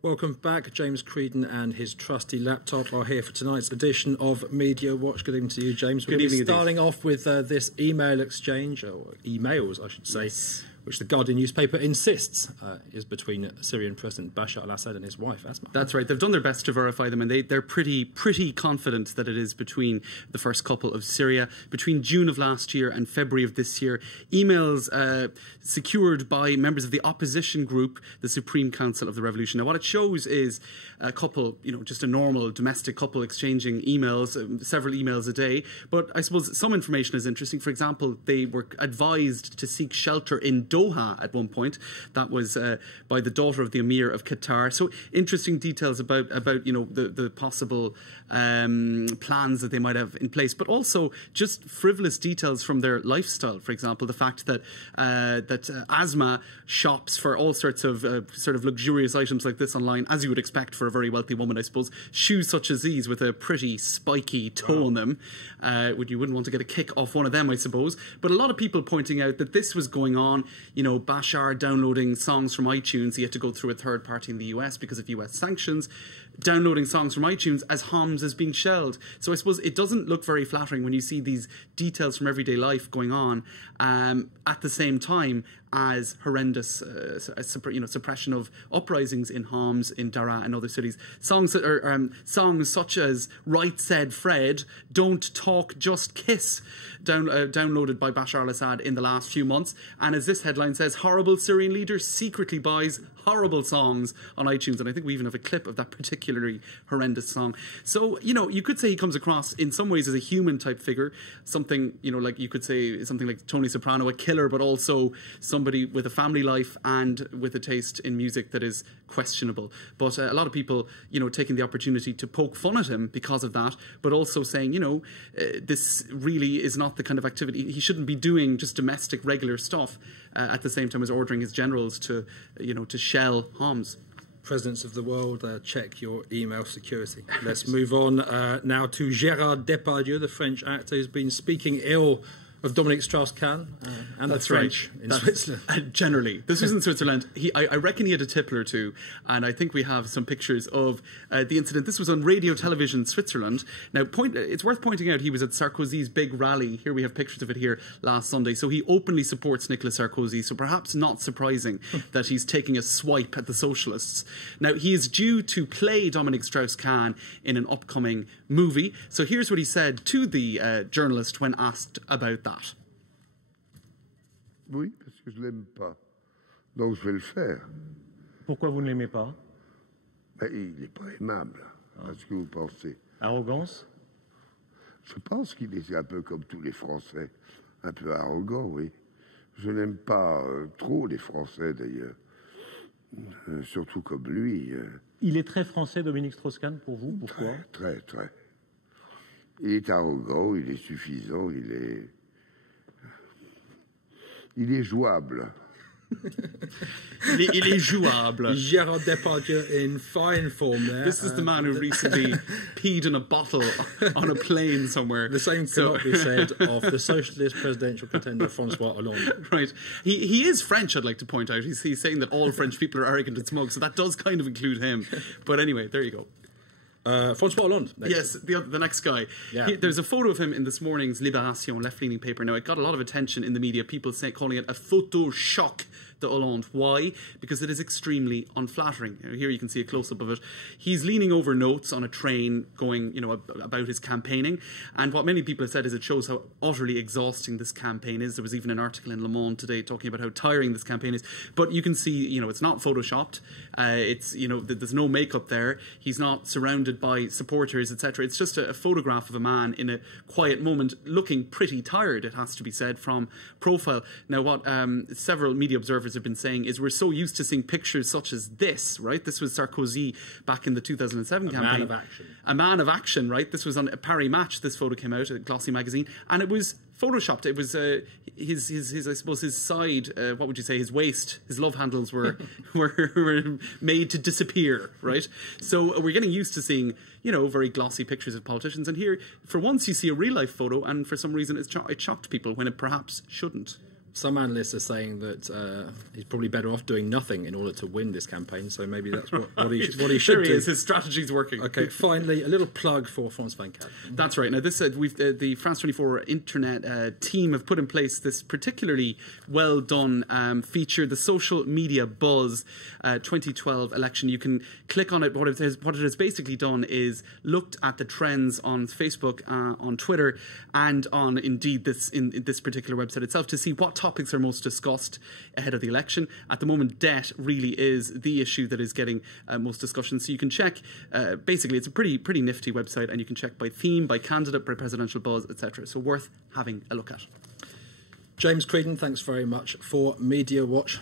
Welcome back. James Creedon and his trusty laptop are here for tonight's edition of Media Watch. Good evening to you, James. We're going to be starting off with this email exchange, or emails, I should say, which the Guardian newspaper insists is between Syrian President Bashar al-Assad and his wife, Asma. That's right. They've done their best to verify them, and they're pretty confident that it is between the first couple of Syria. Between June of last year and February of this year, emails secured by members of the opposition group, the Supreme Council of the Revolution. Now, what it shows is a couple, just a normal domestic couple exchanging emails, several emails a day. But I suppose some information is interesting. For example, they were advised to seek shelter in Doha at one point. That was by the daughter of the Emir of Qatar. So interesting details about the possible plans that they might have in place, but also just frivolous details from their lifestyle. For example, the fact that Asma shops for all sorts of sort of luxurious items like this online, as you would expect for a very wealthy woman, I suppose. Shoes such as these with a pretty spiky toe on them. You wouldn't want to get a kick off one of them, I suppose. But a lot of people pointing out that this was going on. Bashar downloading songs from iTunes. He had to go through a third party in the US because of US sanctions. Downloading songs from iTunes as Homs is being shelled. So I suppose it doesn't look very flattering when you see these details from everyday life going on at the same time as horrendous suppression of uprisings in Homs, in Daraa and other cities. Songs that are songs such as Right Said Fred, Don't Talk Just Kiss, downloaded by Bashar al-Assad in the last few months. And as this headline says, horrible Syrian leader secretly buys horrible songs on iTunes. And I think we even have a clip of that particularly horrendous song. So, you could say he comes across in some ways as a human type figure, something, like you could say something like Tony Soprano, a killer, but also somebody with a family life and with a taste in music that is questionable. But a lot of people, taking the opportunity to poke fun at him because of that, but also saying, this really is not the kind of activity. He shouldn't be doing just domestic, regular stuff at the same time as ordering his generals to shell Homs. Presidents of the world, check your email security. Let's move on now to Gérard Depardieu, the French actor who's been speaking ill of Dominique Strauss-Kahn and the French in Switzerland. Generally. This was in Switzerland. I reckon he had a tipple or two, and I think we have some pictures of the incident. This was on Radio Television Switzerland. Now, it's worth pointing out he was at Sarkozy's big rally. Here we have pictures of it here last Sunday. So he openly supports Nicolas Sarkozy, so perhaps not surprising that he's taking a swipe at the socialists. Now, he is due to play Dominique Strauss-Kahn in an upcoming movie. So here's what he said to the journalist when asked about that. Oui, parce que je l'aime pas. Donc je vais le faire. Pourquoi vous ne l'aimez pas? Mais il n'est pas aimable. Qu'est-ce que vous pensez? Arrogance? Je pense qu'il est un peu comme tous les Français. Un peu arrogant, oui. Je n'aime pas trop les Français, d'ailleurs. Surtout comme lui. Il est très français, Dominique Strauss-Kahn, pour vous? Pourquoi? Très, très. Il est arrogant, il est suffisant, il est jouable. Il est jouable. Gérard Depardieu in fine form there. This is the man who recently peed in a bottle on a plane somewhere. The same cannot be said of the socialist presidential contender François Hollande. Right. He is French, I'd like to point out. He's saying that all French people are arrogant and smug, so that does kind of include him. But anyway, there you go. François Hollande. Yes, the next guy. Yeah. There's a photo of him in this morning's Libération, left-leaning paper. Now, it got a lot of attention in the media, people calling it a photo shock de Hollande. Why? Because it is extremely unflattering. Here you can see a close-up of it. He's leaning over notes on a train going, about his campaigning. And what many people have said is it shows how utterly exhausting this campaign is. There was even an article in Le Monde today talking about how tiring this campaign is. But you can see, it's not photoshopped. It's, there's no makeup there. He's not surrounded by supporters, etc. It's just a photograph of a man in a quiet moment looking pretty tired, it has to be said, from profile. Now, what several media observers have been saying is we're so used to seeing pictures such as this, right? This was Sarkozy back in the 2007 campaign. A man of action. A man of action, right? This was on Paris Match, this photo came out, a glossy magazine, and it was photoshopped. It was his I suppose his side, what would you say, his waist, his love handles were made to disappear, right? So we're getting used to seeing, very glossy pictures of politicians, and here, for once, you see a real life photo, and for some reason it shocked people when it perhaps shouldn't. some analysts are saying that he's probably better off doing nothing in order to win this campaign. So maybe that's what he should do. His strategy's working. Okay, finally, a little plug for France 24. That's right. Now, this the France 24 internet team have put in place this particularly well done feature, the Social Media Buzz 2012 election. You can click on it. What it has basically done is looked at the trends on Facebook, on Twitter, and on indeed in this particular website itself to see what topics are most discussed ahead of the election. At the moment, debt really is the issue that is getting most discussion. So you can check, basically it's a pretty nifty website, and you can check by theme, by candidate, by presidential buzz, etc. So worth having a look at. James Creedon, thanks very much for Media Watch.